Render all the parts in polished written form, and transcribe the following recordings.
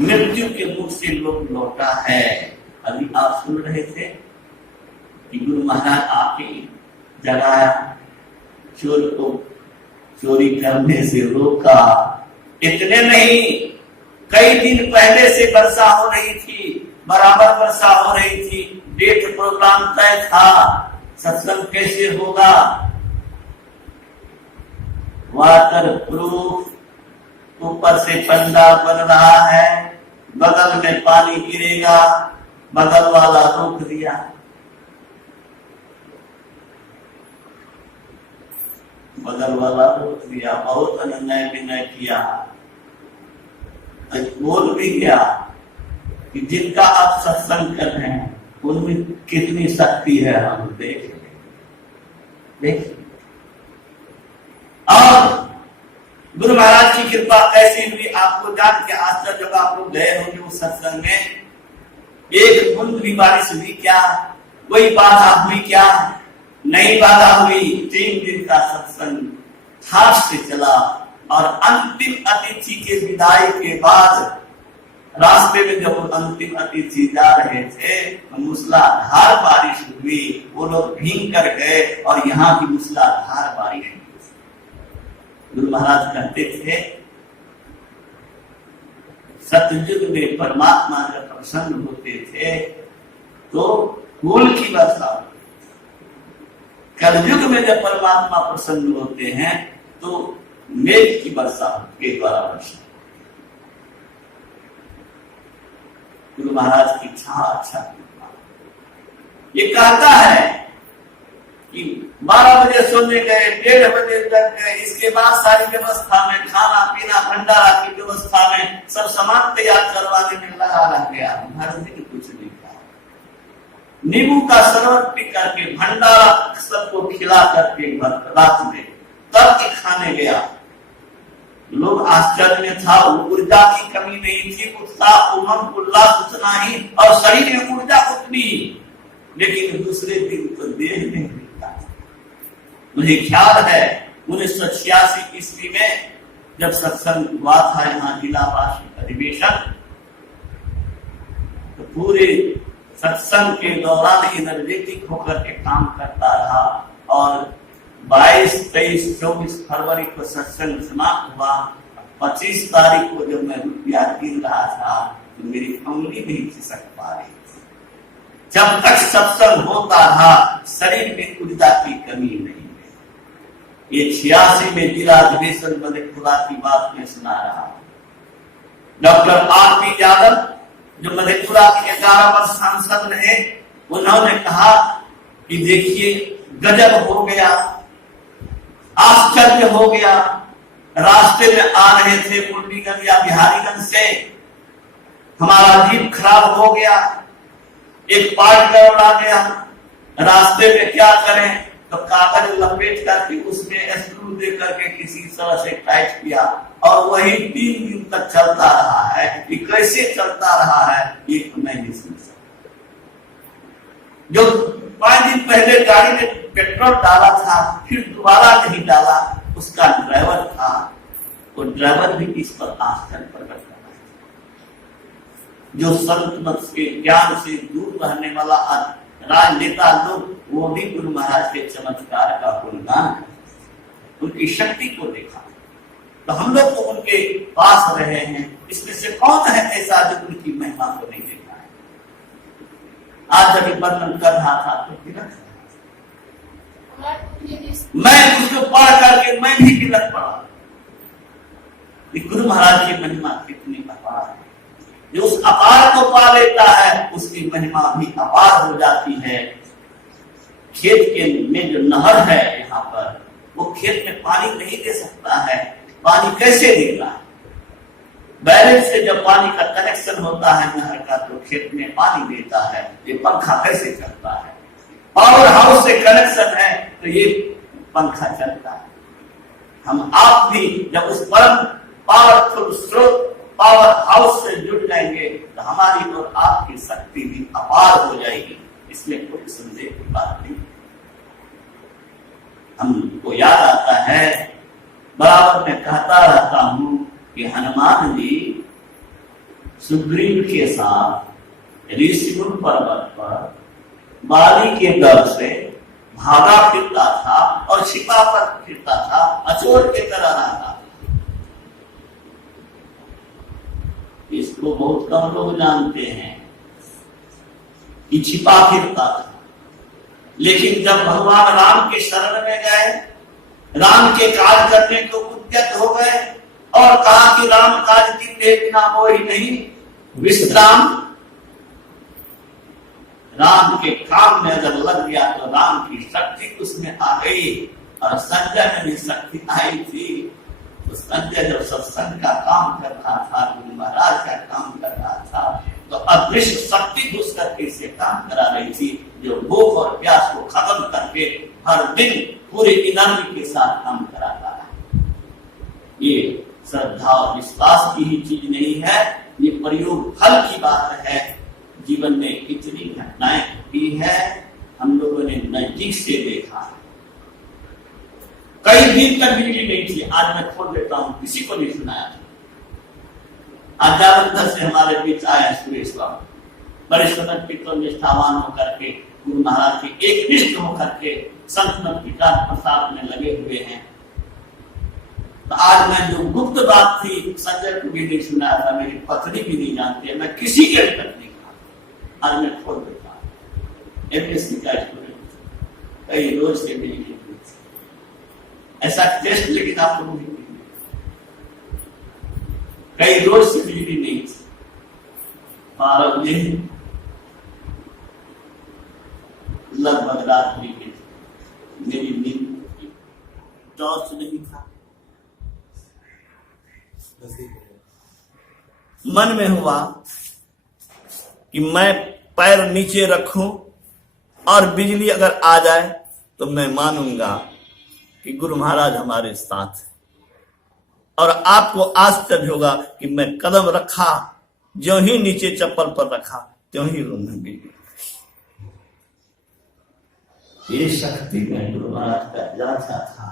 मृत्यु के मुख से लोग लौटा है। अभी आप सुन रहे थे कि गुरु महाराज आके जगाया, चोर को चोरी करने से रोका। इतने नहीं, कई दिन पहले से वर्षा हो रही थी, बराबर वर्षा हो रही थी, डेट प्रोग्राम तय था, सत्संग कैसे होगा, वाटर प्रूफ, ऊपर से पंडा बन रहा है, बगल में पानी गिरेगा, बगल वाला रोक दिया। बगल वाला रोक दिया, बहुत अनुनय विनय किया, बोल भी गया कि जिनका आप सत्संग कर रहे हैं उनमें कितनी शक्ति है हम देख। और गुरु महाराज की कृपा कैसी हुई आपको जान के आश्चर्य जब आप लोग गए होंगे उस सत्संग में, एक बूंद भी बारिश हुई क्या, कोई बाधा हुई क्या? नहीं बाधा हुई। 3 दिन का सत्संग ठाठ से चला और अंतिम अतिथि के विदाई के बाद रास्ते में जब अंतिम अतिथि जा रहे थे तो मूसलाधार बारिश हुई, वो लोग भीग कर गए और यहाँ की मूसलाधार बारिश हुई। गुरु महाराज कहते थे सतयुग में परमात्मा जब प्रसन्न होते थे तो फूल की वर्षा, कलयुग में जब परमात्मा प्रसन्न होते हैं तो मेघ की वर्षा के द्वारा वर्षा। गुरु महाराज की इच्छा अच्छा। ये कहता है कि 12 बजे सोने गए, 1:30 बजे तक गए, इसके बाद सारी व्यवस्था में खाना पीना भंडारा की व्यवस्था में सब सामान तैयार करवाने में लगा रह गया। महाराज जी ने कुछ नहीं कहा, नींबू का शरबत पी करके भंडारा सबको खिला करके रात में तब खाने गया। लोग आश्चर्य में था, ऊर्जा की कमी नहीं थी, उत्साह उमंग उल्लास उतना ही और शरीर में ऊर्जा उतनी, लेकिन दूसरे दिन तो देह नहीं मिलता। मुझे ख्याल है 1986 ईस्वी में जब सत्संग हुआ था यहाँ जिला वार्षिक अधिवेशन, तो पूरे सत्संग के दौरान एनर्जेटिक होकर के काम करता रहा और 22, 23, 24 फरवरी को सत्संग समाप्त हुआ। 25 तारीख को जब मैं रुपया गिन रहा था तो मेरी उंगली नहीं खिसक पा रही थी। जब तक सत्संग होता रहा शरीर में ऊर्जा की कमी नहीं है। ये 86 में जिला अधिवेशन मधेपुरा की बात में सुना रहा। Doctor R.P. यादव जो मधेपुरा के 11 वर्ष सांसद रहे, उन्होंने कहा कि देखिए गजब हो गया, आश्चर्य हो गया। रास्ते में आ रहे थे मुरलीगंज या बिहारीगंज से, हमारा जीप खराब हो गया, एक पार्ट गड़बड़ा गया। रास्ते में क्या करें तो कागज लपेट करके उसमें स्क्रू दे करके किसी तरह से टाइट किया और वही 3 दिन तक चलता रहा है। ये कैसे चलता रहा है ये मैं नहीं समझ सकता। जो 5 दिन पहले गाड़ी में पेट्रोल डाला था फिर दोबारा नहीं डाला, उसका ड्राइवर था, वो ड्राइवर भी इस पर आश्चर्य प्रकट कर रहा है। जो संत मत के ज्ञान से दूर रहने वाला राजनेता लोग, वो भी गुरु महाराज के चमत्कार का गुणगान, उनकी शक्ति को देखा। तो हम लोग तो उनके पास रहे हैं, इसमें से कौन है ऐसा जो उनकी महिमा को नहीं देखा है? आज जब वर्णन कर रहा था तो तिलक मैं उसको पढ़ करके मैं भी तिलक पढ़ा। गुरु महाराज की महिमा कितनी अपार है। जो उस अपार को पा लेता है उसकी महिमा भी अपार हो जाती है। खेत के में जो नहर है यहाँ पर, वो खेत में पानी नहीं दे सकता है। पानी कैसे देगा? बैरेज से जब पानी का कनेक्शन होता है नहर का तो खेत में पानी देता है। ये पंखा कैसे चलता है? पावर हाउस से कनेक्शन है तो ये पंखा चलता है। हम आप भी जब उस परम पावरफुल स्रोत पावर हाउस से जुड़ जाएंगे तो हमारी और आपकी शक्ति भी अपार हो जाएगी, इसमें कोई संदेह की बात नहीं। हमको याद आता है, बराबर मैं कहता रहता हूं कि हनुमान जी सुग्रीव के साथ ऋषिकुल पर्वत पर बाली के दर से भागा फिरता था और छिपा पर फिरता था, अचोर के तरह रहता था। इसको बहुत कम लोग जानते हैं कि छिपा फिरता था। लेकिन जब भगवान राम के शरण में गए, राम के काज करने को उद्यत हो गए और कहा कि राम काज की बिना मोहि नहीं विश्राम। राम के काम में अगर लग गया तो राम की शक्ति उसमें आ गई। और संजय में भी शक्ति आई थी। तो संजय जब सत्संग का काम कर रहा था, गुरु महाराज का काम कर रहा था, तो अदृश्य शक्ति घुस करके इसे काम करा रही थी, जो भूख और प्यास को खत्म करके हर दिन पूरे एनर्जी के साथ काम कराता है। ये श्रद्धा और विश्वास की ही चीज नहीं है, ये प्रयोग फल की बात है। जीवन में इतनी घटनाएं की है, हम लोगों ने नजदीक से देखा है। कई दिन तक बिजली नहीं थी। आज मैं खोल देता हूं, किसी को नहीं सुनाया था। आज जालंधर से हमारे बीच आया सुरेश बाबू, बड़े सदन कीर्तन निष्ठावान होकर के, गुरु महाराज के एक निष्ठ होकर के संत विकास प्रसाद में लगे हुए हैं। तो आज मैं जो गुप्त बात थी संजय को भी नहीं सुनाया था, मेरी पत्नी भी नहीं जानती है, मैं किसी के भी तक नहीं कहा। आज मैं खोल देता हूँ। एमएससी का स्टूडेंट, कई रोज से बिजली ऐसा टेस्ट, लेकिन आप लोगों ने कई रोज से बिजली नहीं थी। 12 बजे लगभग रात में मेरी नींद, टॉर्च नहीं था। मन में हुआ कि मैं पैर नीचे रखूं और बिजली अगर आ जाए तो मैं मानूंगा कि गुरु महाराज हमारे साथ हैं। और आपको आश्चर्य होगा कि मैं कदम रखा, जो ही नीचे चप्पल पर रखा, त्यों ही रूम में बिजली। ये शक्ति में गुरु महाराज का जाता था,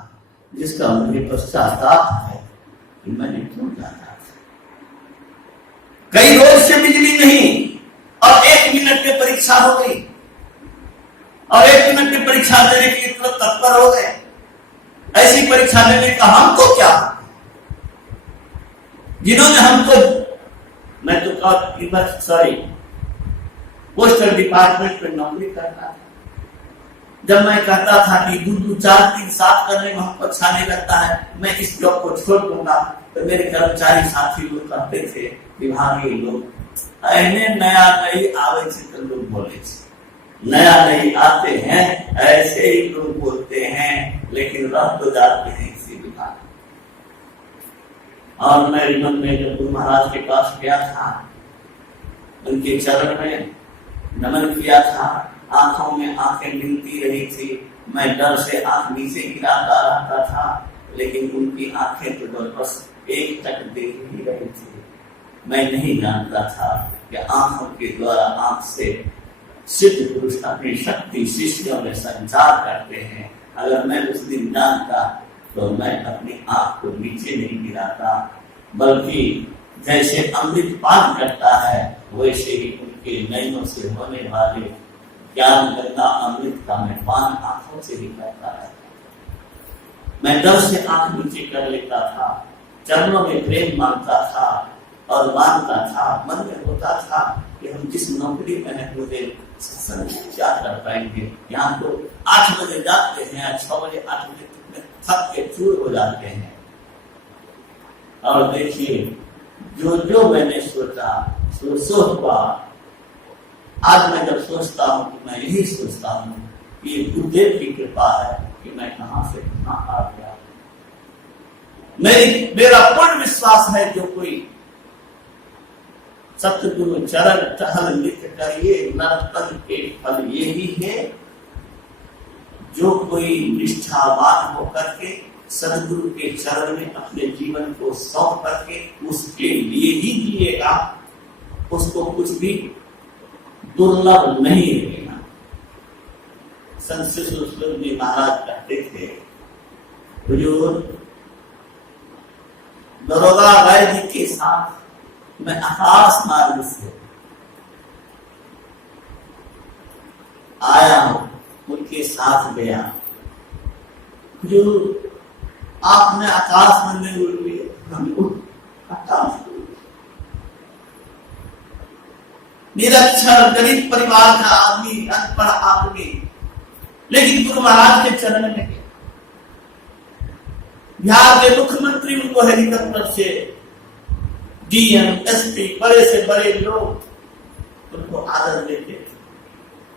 जिसका मुझे पश्चाताप है कि मैंने क्यों जाना था। कई रोज से बिजली नहीं, और 1 मिनट में परीक्षा हो गई, और 1 मिनट में परीक्षा देने के लिए तुरंत तत्पर हो गए। ऐसी परीक्षा लेने का हमको क्या, जिन्होंने हमको, मैं तो सॉरी पोस्टल डिपार्टमेंट में नौकरी करता था। जब मैं कहता था कि 2, 4, 3, 7 करने में हमको अच्छा नहीं लगता है, मैं इस जॉब को छोड़ दूंगा, तो मेरे कर्मचारी साथी लोग कहते थे, विभागीय लोग, अने नया नहीं आवे तो लोग बोले, नया नहीं आते हैं, ऐसे ही लोग बोलते हैं, लेकिन रह तो जाते हैं इसी विभाग। और मेरे मन में जब गुरु महाराज के पास गया था, उनके चरण में नमन किया था, आंखों में आंखें मिलती रही थी। मैं डर से आंख नीचे गिराता रहता था, लेकिन उनकी आंखें तो बस एक तक देख ही रही थी। मैं नहीं जानता था कि आंखों के द्वारा आंख से सिद्ध पुरुष अपनी शक्ति शिष्यों में संचार करते हैं। अगर मैं उस दिन जानता तो मैं अपनी आंख को नीचे नहीं गिराता, बल्कि जैसे अमृत पान करता है वैसे ही उनके नयनों से होने वाले ज्ञान गंगा अमृत का मैं पान आंखों से ही करता है। मैं डर से आंख नीचे कर लेता था, चरणों में प्रेम मांगता था और मानता था, मन में होता था कि हम जिस नौकरी में है मुझे क्या कर पाएंगे। यहाँ तो 8 बजे जाते हैं, 6 बजे 8 बजे थक के चूर हो जाते हैं। और देखिए जो मैंने सोचा सो हुआ। आज मैं जब सोचता हूँ तो मैं यही सोचता हूँ कि गुरुदेव की कृपा है कि मैं कहां से कहां आ गया। मेरा पूर्ण विश्वास है जो कोई सतगुरु चरण टहल नित करिए नरतन के फल यही है। जो कोई निष्ठावान होकर के सतगुरु के चरण में अपने जीवन को सौंप करके उसके लिए ही जिएगा, उसको कुछ भी दुर्लभ नहीं मिलेगा। संत शिशु जी महाराज कहते थे, हुजूर दरोगा वैद्य के साथ मैं आकाश मार्ग से आया हूं, उनके साथ गया। जो आपने आकाश में नहीं उड़ लिए, हम आकाश निरक्षर गरीब परिवार का आदमी, अनपढ़ आदमी, लेकिन गुरु महाराज के चरण में गया। बिहार के मुख्यमंत्री उनको हेलीकॉप्टर से डीएम, एसपी, बड़े से बड़े लोग उनको आदर देते थे।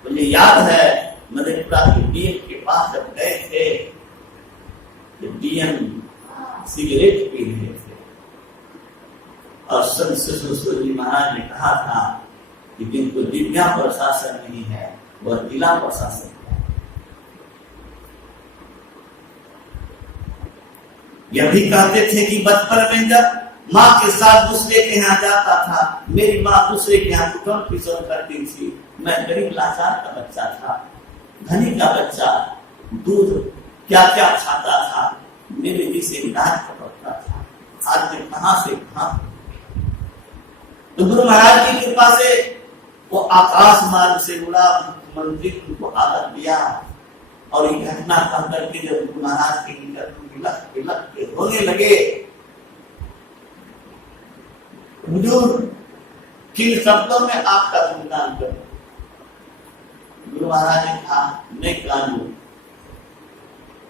मुझे याद है मधेपुरा के डीएम के पास जब गए थे, तो डीएम सिगरेट पी रहे थे और संत सुश्री जी महाराज ने कहा था कि जिनको दिव्या प्रशासन नहीं है वह जिला प्रशासन है। यह भी कहते थे कि बचपन में जब माँ के साथ दूसरे के यहाँ जाता था, मेरी माँ दूसरे के यहाँ दुकान पिसोर करती थी, मैं गरीब लाचार का बच्चा था, धनी का बच्चा दूध क्या क्या खाता था, मेरे जी से इलाज पकड़ता था। आज मैं कहां से कहां। तो गुरु महाराज की कृपा से वो आकाश मार्ग से उड़ा, मुख्यमंत्री को आदर दिया और ये घटना कह करके जब गुरु महाराज के तिलक के होने लगे, हुजूर किन शब्दों में आपका गुणगान करूं। गुरु महाराज ने कहा, नहीं कानू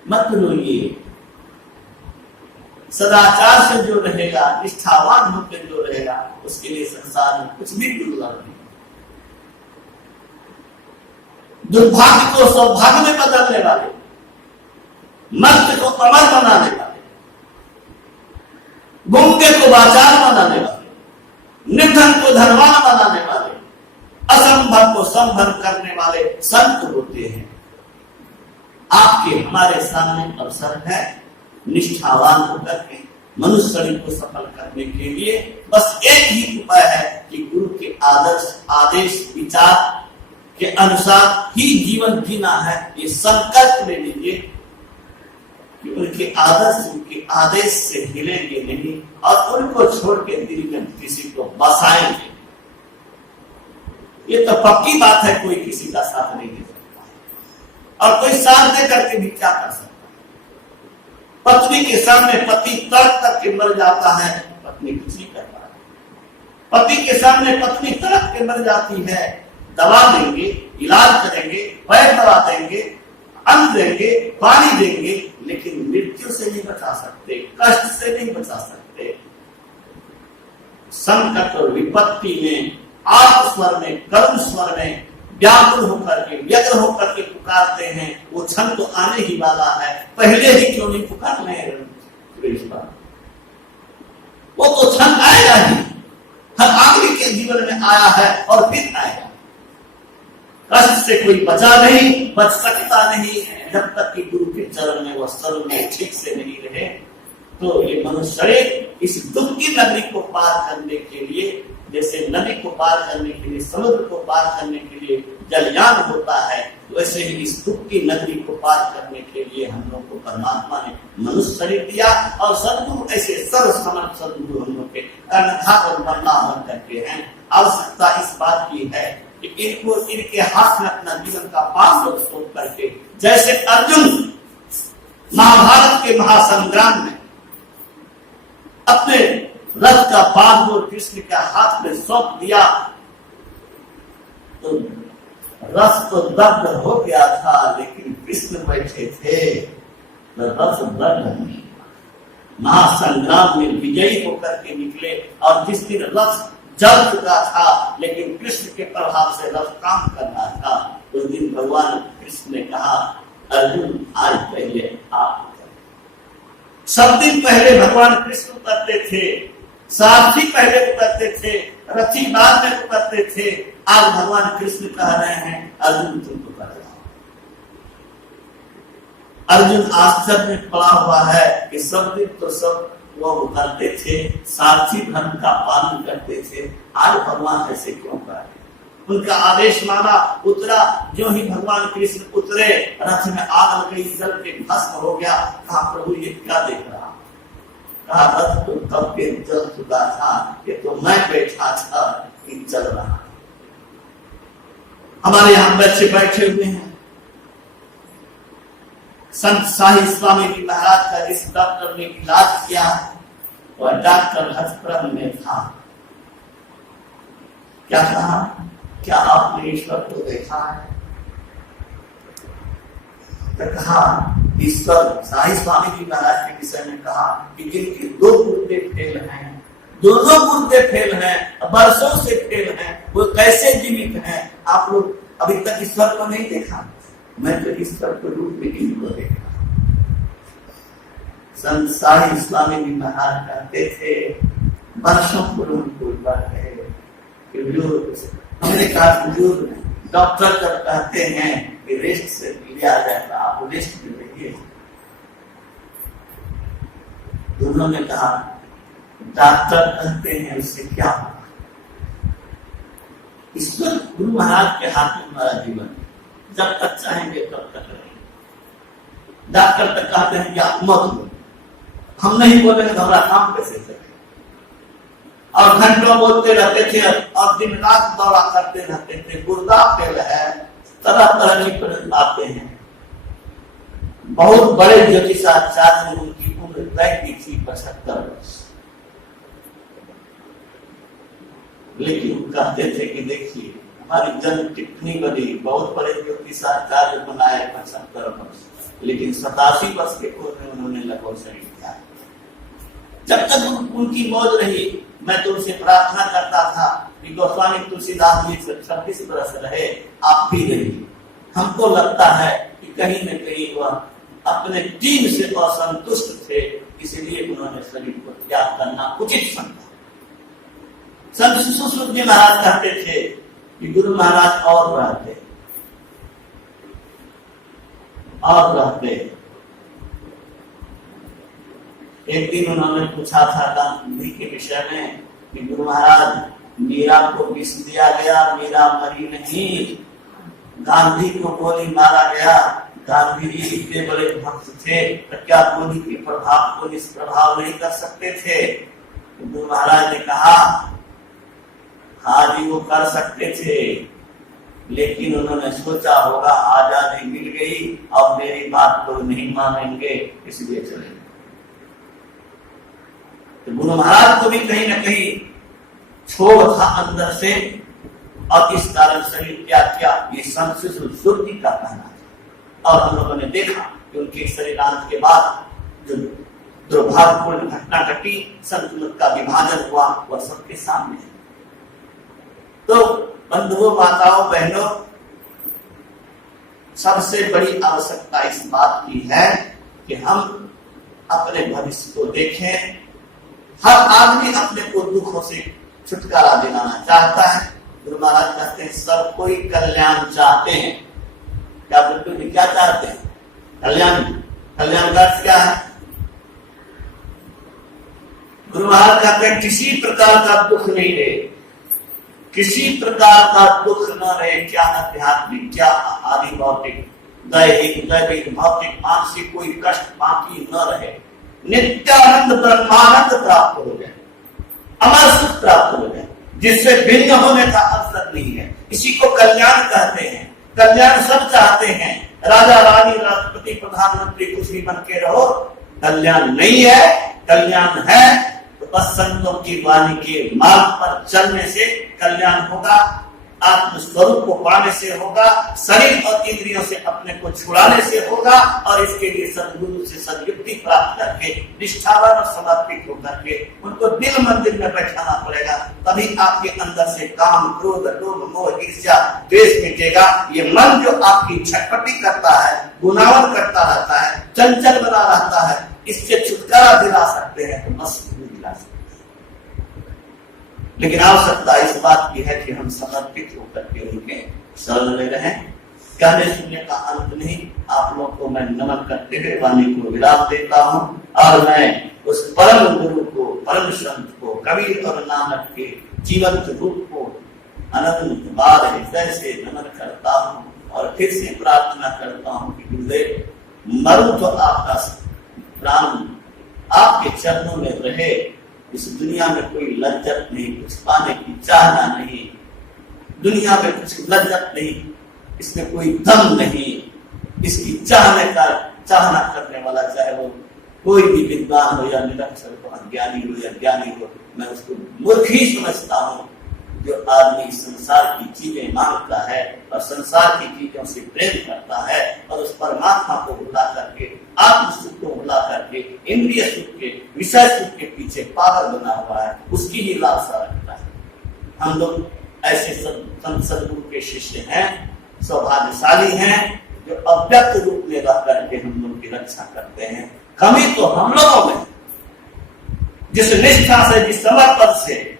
मत रोइए, सदाचार से जो रहेगा, निष्ठावान होकर जो रहेगा, उसके लिए संसार में कुछ भी दुर्लभ नहीं। दुर्भाग्य को सौभाग्य में बदलने वाले, मर्द को अमर बनाने वाले, गूंगे को वाचार बनाने वाले, निर्धन को धनवान बनाने वाले, असंभव को संभव करने वाले संत होते हैं। आपके हमारे सामने अवसर है निष्ठावान होकर के मनुष्य शरीर को सफल करने के लिए बस एक ही उपाय है कि गुरु के आदेश विचार के अनुसार ही जीवन जीना है। ये संकल्प ले लीजिए कि उनके आदेश से हिलेंगे नहीं और उनको छोड़ के दिल में किसी को बसाएंगे। ये तो पक्की बात है, कोई किसी का साथ नहीं दे सकता और कोई साथ दे करके भी क्या कर सकता। पत्नी के सामने पति तड़प करके मर जाता है, पत्नी कुछ नहीं कर पा रही। पति के सामने पत्नी तड़प के मर जाती है, दवा देंगे, इलाज करेंगे, पैर दवा देंगे, अन्न देंगे, पानी देंगे, लेकिन मृत्यु से नहीं बचा सकते, कष्ट से नहीं बचा सकते। संकट और विपत्ति में आत्म स्वर में, कर्म स्वर में व्याकुल होकर के, व्यग्र होकर के पुकारते हैं। वो क्षण तो आने ही वाला है, पहले ही क्यों नहीं पुकार रहे। वो तो क्षण आएगा ही, हर आदमी के जीवन में आया है और फिर आएगा। कष्ट से कोई बचा नहीं, बच सकता नहीं जब तक कि गुरु के चरण में वह सर्व में ठीक से नहीं रहे। तो ये मनुष्य शरीर इस दुख की नगरी को पार करने के लिए, जैसे नदी को पार करने के लिए, समुद्र को पार करने के लिए जलयान होता है, वैसे ही इस दुख की नगरी को पार करने के लिए हम लोग को परमात्मा ने मनुष्य शरीर दिया। और सदगुरु ऐसे सर्वसमर्थ सदगुरु हम लोग के कर्णधार और बंदावन करके हैं। आवश्यकता इस बात की है कि इनको इनके हाथ में अपना जीवन का पास सौंप करके, जैसे अर्जुन महाभारत के महासंग्राम में अपने रथ का बागडोर कृष्ण के हाथ में सौंप दिया, तो रथ तो दग्ध हो गया था, लेकिन कृष्ण बैठे थे तो रथ दग्ध नहीं। महासंग्राम में विजयी होकर के निकले और जिस दिन रथ जल चुका था, लेकिन कृष्ण के प्रभाव से रथ काम करना था, उस दिन भगवान कृष्ण ने कहा, अर्जुन आज पहले आप। सब दिन पहले भगवान कृष्ण उतरते थे, सारथी पहले उतरते थे, रथी बाद में उतरते थे। आज भगवान कृष्ण कह रहे हैं, अर्जुन तुम तो कर रहे हो। अर्जुन आश्चर्य में पड़ा हुआ है कि सब दिन तो सब वो उतरते थे, सारथी धर्म का पालन करते थे, आज भगवान ऐसे क्यों कर रहे? उनका आदेश माना, उतरा। जो ही भगवान कृष्ण उतरे, रथ में आग लग गई, जल के भस्म हो गया। कहा प्रभु ये क्या देख रहा? कहा रथ तो तब के चल चुका था, ये तो मैं बैठा था कि चल रहा। हमारे यहाँ बच्चे बैठे हुए हैं। संत साहिब स्वामी जी महाराज का इस डॉक्टर ने इलाज किया और डॉक्टर हस्तप्रभ में था। क्या कहा, क्या आपने ईश्वर को देखा है? तो कहा ईश्वर साहिब स्वामी जी महाराज के विषय में कहा कि जिनके दो गुर्दे फेल हैं, दोनों गुर्दे फेल हैं, वर्षों से फेल हैं, वो कैसे जीवित हैं? आप लोग अभी तक ईश्वर को नहीं देखा। मैं तो ईश्वर को रूप में इनको देखा। संत साहिब स्वामी जी महाराज कहते थे, वर्षों पूर्व उनको बात है कि हमने कहा डॉक्टर जब कहते हैं कि रेस्ट से लिया जाएगा, आप रेस्ट में रहिए। दोनों ने कहा डॉक्टर कहते हैं उससे क्या होगा? ईश्वर गुरु महाराज के हाथ में हमारा जीवन, जब तक चाहेंगे तब तक रहेंगे। डॉक्टर तक कहते हैं कि आप मत बोलो, हम नहीं बोलेंगे तो हमारा काम कैसे चलेगा? और घंटों बोलते रहते थे और दिन रात दौड़ा करते रहते थे। गुर्दा फेल है, तरह तरह की प्रश्न आते हैं। बहुत बड़े ज्योतिषाचार्य ने उनकी उम्र तय की थी 75 वर्ष, लेकिन कहते थे कि देखिए हमारी जन्म कितनी बड़ी, बहुत बड़े ज्योतिषाचार्य बनाए 75 वर्ष, लेकिन 87 वर्ष के पूर्व उन्होंने लगभग शरीर किया। जब तक उनकी मौज रही, मैं तो उनसे प्रार्थना करता था कि गोस्वामी तुलसीदास जी 26 वर्ष रहे, आप भी रहिए। हमको लगता है कि कहीं न कहीं वह अपने टीम से असंतुष्ट थे, इसलिए उन्होंने शरीर को त्याग करना उचित समझा। संत सुश्रुत जी महाराज कहते थे कि गुरु महाराज और रहते। एक दिन उन्होंने पूछा था गांधी के विषय में कि गुरु महाराज मीरा को विष दिया गया, मीरा मरी नहीं, गांधी को गोली मारा गया, गांधी जी इतने बड़े भक्त थे तो क्या गोली के प्रभाव को निष्प्रभाव नहीं कर सकते थे? गुरु महाराज ने कहा हाँ जी वो कर सकते थे, लेकिन उन्होंने सोचा होगा आजादी मिल गई और मेरी बात को नहीं मानेंगे, इसलिए चले। तो गुरु महाराज को भी कहीं न कहीं छोड़ था अंदर से, और इस कारण शरीर त्याग किया। ये संत सुश्रुत जी का कहना है। और हम लोगों ने देखा कि उनके शरीरांत के बाद जो दुर्भाग्यपूर्ण घटना घटी, संतुलन का विभाजन हुआ, वह सबके सामने है। तो बंधुओं, माताओं, बहनों, सबसे बड़ी आवश्यकता इस बात की है कि हम अपने भविष्य को देखें। हर आदमी अपने को दुखों से छुटकारा दिलाना चाहता है। गुरु महाराज कहते हैं सब कोई कल्याण चाहते हैं। क्या बिल्कुल भी क्या चाहते हैं? कल्याण। कल्याण का अर्थ क्या है? गुरु महाराज कहते हैं किसी प्रकार का दुख नहीं रहे, किसी प्रकार का दुख न रहे, क्या आध्यात्मिक क्या आदि भौतिक, दैहिक भौतिक मानसिक कोई कष्ट बाकी न रहे, नित्यानंद ब्रह्मानंद प्राप्त हो जाए, अमर सुख प्राप्त हो जाए, जिससे भिन्न होने का अवसर नहीं है। इसी को कल्याण कहते हैं। कल्याण सब चाहते हैं, राजा रानी राष्ट्रपति प्रधानमंत्री कुछ भी बन के रहो, कल्याण नहीं है। कल्याण है तो बस संतों की वाणी के मार्ग पर चलने से कल्याण होगा, आत्मस्वरूप को पाने से होगा, शरीर और इंद्रियों से अपने को छुड़ाने से होगा, और इसके लिए सद्गुरु से सद्युक्ति प्राप्त करके निष्ठावान और समर्पित होकर के उनको दिल मंदिर में बैठाना पड़ेगा। तभी आपके अंदर से काम, क्रोध, लोभ, मोह, ईर्ष्या, द्वेष मिटेगा। ये मन जो आपकी छटपटी करता है, गुनावन करता रहता है, चंचल बना रहता है, इससे छुटकारा दिला सकते हैं तो बस दिला सकते हैं। लेकिन आवश्यकता इस बात की है कि हम समर्पित होकर के उनके शरण में रहें। कहने सुनने का अंत नहीं। आप लोग को मैं नमन करते हुए वाणी को विराम देता हूँ, और मैं उस परम गुरु को, परम संत को, कबीर और नानक के जीवंत रूप को अनंत बार हृदय से नमन करता हूँ, और फिर से प्रार्थना करता हूँ कि गुरुदेव मरूं तो आपका प्राण आपके चरणों में रहे। इस दुनिया में कोई लज्जत नहीं, कुछ पाने की चाहना नहीं, दुनिया में कुछ लज्जत नहीं, इसमें कोई दम नहीं। इसकी चाहना करने वाला, चाहे वो कोई भी विद्वान हो या निरक्षर हो, अज्ञानी हो या ज्ञानी हो, मैं उसको मूर्ख ही समझता हूँ। जो आदमी संसार की चीजें मांगता है और संसार की चीजों से प्रेम करता है और उस परमात्मा को भुला करके, आत्म सुख को भुला करके, इंद्रिय सुख के, विषय सुख के पीछे पागल बना हुआ है, उसकी ही लालसा रखता है। हम लोग ऐसे सदगुरु के शिष्य हैं, सौभाग्यशाली हैं, जो अव्यक्त रूप में रह करके हम लोग की रक्षा करते हैं। कमी तो हम लोगों में, जिस निष्ठा से, जिस समर्पण से,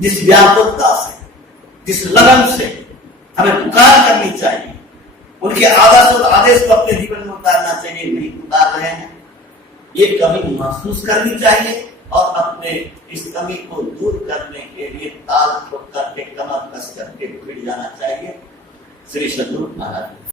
जिस व्यापकता से, जिस लगन से हमें पुकार करनी चाहिए, उनके आदर्श और आदेश को अपने जीवन में उतारना चाहिए, नहीं उतार रहे हैं। ये कमी महसूस करनी चाहिए और अपने इस कमी को दूर करने के लिए ताल ठोक करके, कमर कस करके भिड़ जाना चाहिए। श्री सद्गुरु महाराज।